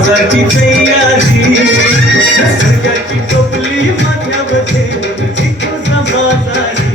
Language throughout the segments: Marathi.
बाजारची तयारी सरकारची टोपली माथ्यामध्ये तुझा बाजारी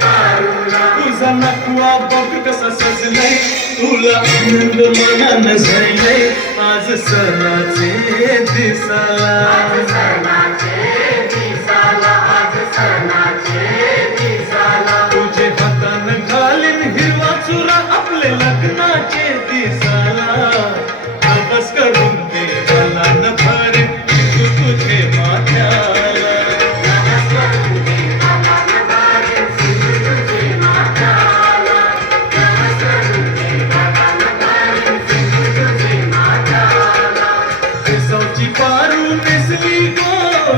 तुझा नकुआ बघ कसा सजलाय तुला आनंद मनानं झालाय आज सणाचे दिसाला तुझे हातानं घालीन हिरवा चुरा आपले लग्नाचे दिसाला नवस करून देवाला न भरे तुझे माथ्याला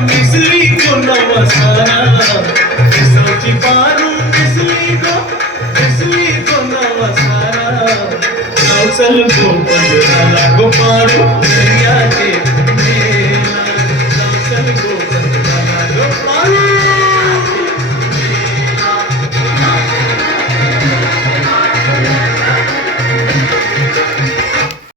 मिसली को नवसारा सौची पारू मिसली को नवसारा चल गो पंधराला गो पारू दर्याचे मेला चल गो पंधराला गो पारू